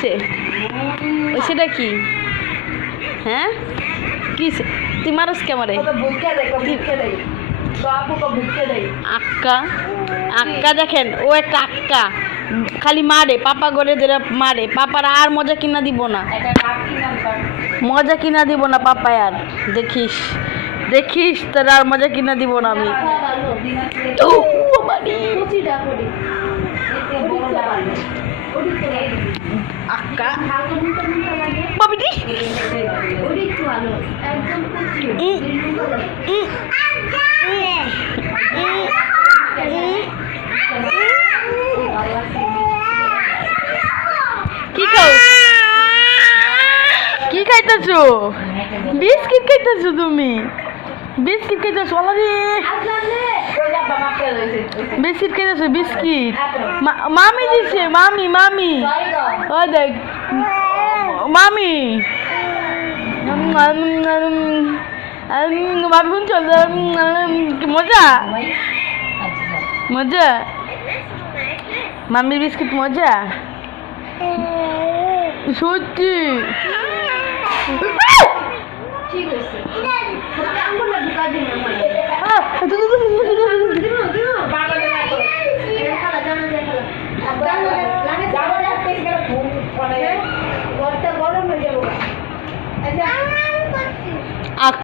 কিসে ওই সেটা কি হ্যাঁ কিসে তুই মারস ক্যামেরে আক্কা আক্কা দেখেন ও একটা আক্কা খালি মারে পাপা করে ধরে মারে পাপার আর মজা কিনা দিব না মজা কিনা দিব না পাপা আর দেখিস দেখিস তোর আর মজা কিনা দিব না আমি আক্কা বাবিটি কি খাও কি খাইতেছো বিস্কিট খাইতেছো তুমি বিস্কিট খাইতেছো আলারে বিস্কিট খাইতেছো বিস্কিট মামি দিছে মামি মামি ও দেখ মামি মামি চল মজা মজা মামির বিস্কিট মজা সত্যি ঠিক আছে